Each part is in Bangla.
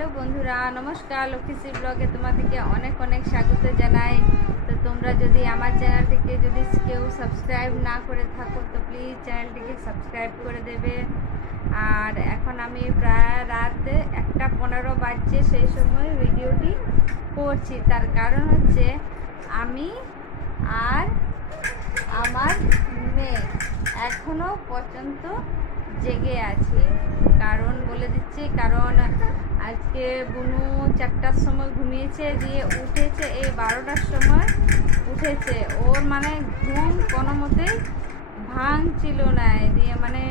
হ্যালো বন্ধুরা, নমস্কার। লক্ষ্মীশ্রী ব্লগে তোমাদেরকে অনেক অনেক স্বাগত জানাই। তো তোমরা যদি আমার চ্যানেলটিকে যদি কেউ সাবস্ক্রাইব না করে থাকো তো প্লিজ চ্যানেলটিকে সাবস্ক্রাইব করে দেবে। আর এখন আমি প্রায় রাত 1:15 বাজছে, সেই সময় ভিডিওটি করছি। তার কারণ হচ্ছে আমি আর আমার মেয়ে এখনো পর্যন্ত জেগে আছি। কারণ বলে দিচ্ছি, কারণ আজকে বুনু 4টার সময় ঘুমিয়েছে, দিয়ে উঠেছে এই 12টার সময় উঠেছে। ওর মানে ঘুম কোনো মতেই ভাঙছিল না, দিয়ে মানে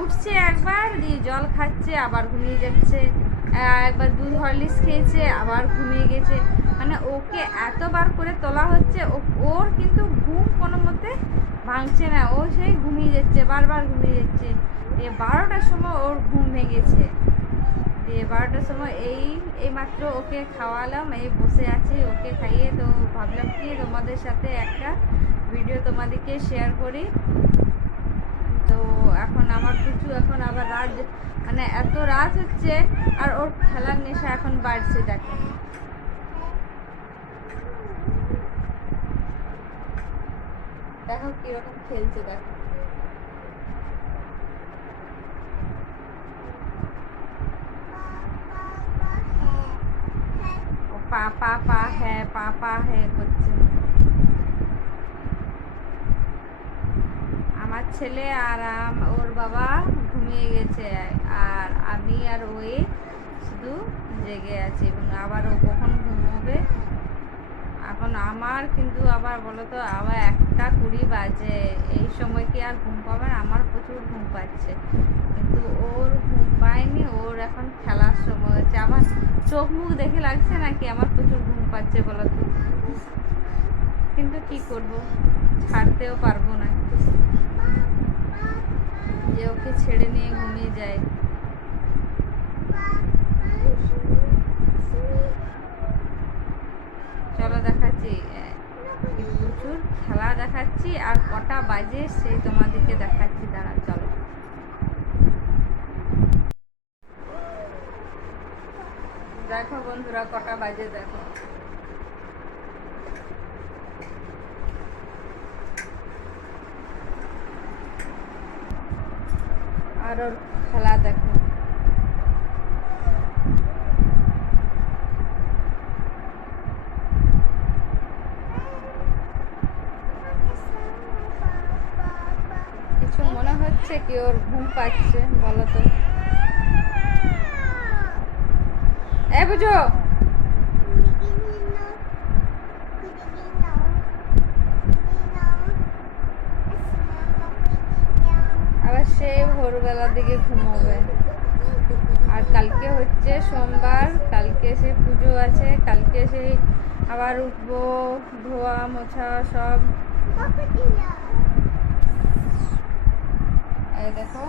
উঠছে একবার, দিয়ে জল খাচ্ছে আবার ঘুমিয়ে যাচ্ছে, একবার দুধ হরলিক্স খেয়েছে আবার ঘুমিয়ে গেছে। মানে ওকে এতবার করে তোলা হচ্ছে, ওর কিন্তু ঘুম কোনো মতে ভাঙছে না, ও সেই ঘুমিয়ে যাচ্ছে, বারবার ঘুমিয়ে যাচ্ছে। দিয়ে 12টার সময় ওর ঘুম ভেঙেছে। দিয়ে 12টার সময় এই মাত্র ওকে খাওয়ালাম, এই বসে আছি ওকে খাইয়ে। তো ভাবলাম কি তোমাদের সাথে একটা ভিডিও তোমাদেরকে শেয়ার করি। তো এখন আমার কিছু এখন আবার রাত, মানে এত রাত হচ্ছে, আর ওর খেলার নেশা এখন বাড়ছে। দেখো দেখো কিরকম খেলছে, দেখো পা পা পা হ্যাঁ, পা পা হ্যাঁ করছে। আমার ছেলে আর ওর বাবা ঘুমিয়ে গেছে, আর আমি আর ওই শুধু জেগে আছি। এবং আবার ও কখন ঘুমোবে এখন আমার কিন্তু আবার বলো তো, আবার 1:20 বাজে, এই সময় কি আর ঘুম পাবে না? আমার প্রচুর ঘুম পাচ্ছে, কিন্তু ওর ঘুম পায়নি। ওর এখন খেলার সময় হচ্ছে। আমার চোখ মুখ দেখে লাগছে নাকি আমার প্রচুর ঘুম পাচ্ছে বলো তো, কিন্তু কি করব, ছাড়তেও পারবো না যে ওকে ছেড়ে নিয়ে ঘুমিয়ে যায়। চলো দেখাচ্ছি, প্রচুর খেলা দেখাচ্ছি, আর কটা বাজে সেই তোমাদেরকে দেখাচ্ছি। দাঁড়া, চলো দেখো বন্ধুরা কটা বাজে, দেখো আর ওর খেলা দেখো। কিছু মনে হচ্ছে কি ওর ঘুম পাচ্ছে বলো তো? এ বুঝো, আবার সেই ভোরবেলার দিকে ঘুমোবে। আর কালকে হচ্ছে সোমবার, কালকে সেই পুজো আছে, কালকে সেই আবার উঠবো, ধোয়া মোছা সব। এই দেখো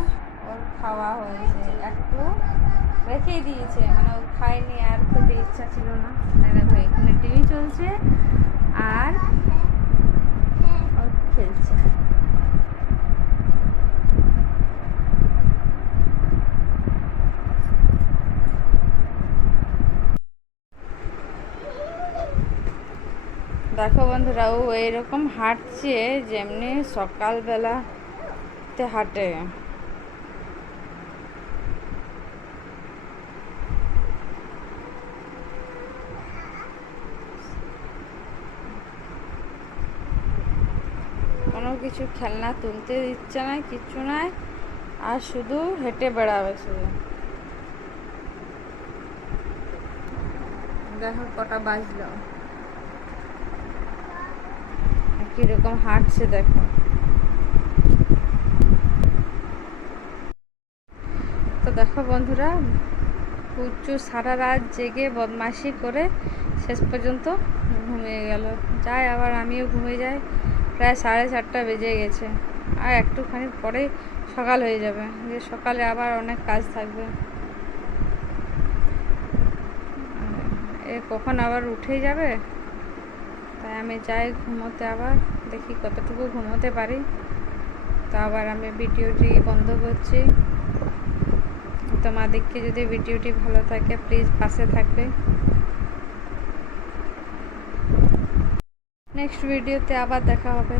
ওর খাওয়া হয়েছে, একটু রেখেই দিয়েছে, মানে ও খায়নি, আর খেতে ইচ্ছা ছিল না। এই দেখো এখানে টিভি চলছে আর ও খেলছে। দেখো বন্ধুরা, ও এইরকম হাঁটছে যেমনি সকালবেলাতে হাঁটে। কোনো কিছু খেলনা তুলতে দিচ্ছে না, কিচ্ছু নাই, আর শুধু হেঁটে বেড়াবে শুধু। দেখো কটা বাজলো, কিরকম হাঁটছে দেখো। তো দেখো বন্ধুরা, পুচু সারা রাত জেগে বদমাইশি করে শেষ পর্যন্ত ঘুমিয়ে গেল। যাই, আবার আমিও ঘুমিয়ে যাই। প্রায় 4:30 বেজে গেছে, আর একটুখানি পরেই সকাল হয়ে যাবে, যে সকালে আবার অনেক কাজ থাকবে। এ কখন আবার উঠে যাবে, তাই আমি যাই ঘুমোতে, আবার দেখি কতটুকু ঘুমোতে পারি। তো আবার আমি ভিডিওটি বন্ধ করছি। তোমাদেরকে যদি ভিডিওটি ভালো থাকে প্লিজ পাশে থাকবে। নেক্সট ভিডিওতে আবার দেখা হবে।